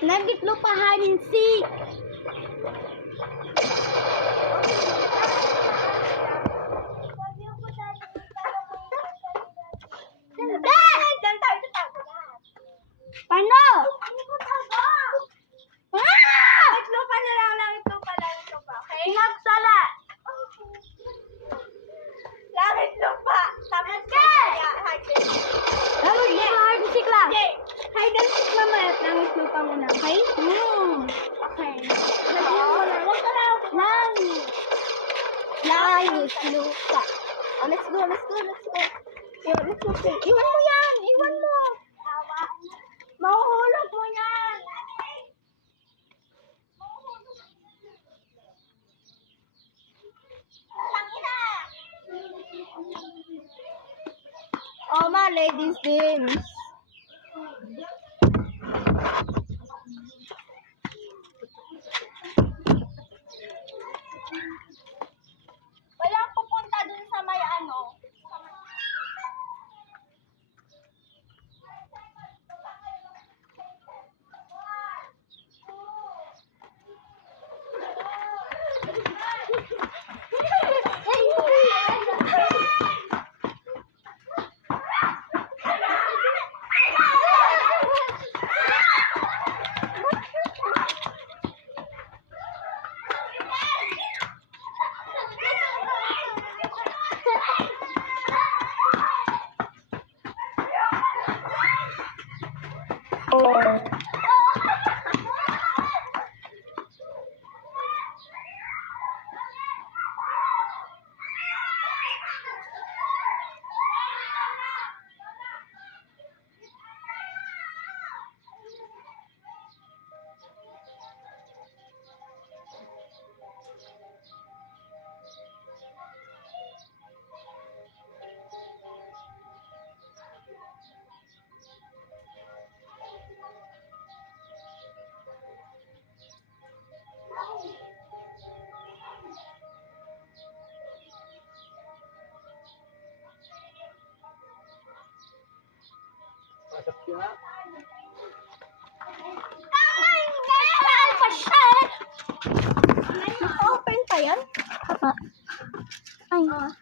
Nandito pa hanin si. Paano? Lupa na lang, langit lupa, okay? Nagsala. Langit lupa. Tapos Ano yung hard music lang? Okay. Hide and seek mamaya. Langit lupa muna, okay? Okay. Langit lupa. Oh, let's go. Yeah, let's go. Iwan mo yan. Iwan mo. Mahuhulog mo yan. Oh, my ladies games. Walang pupunta dun sa may ano. Open pa yan? Ay.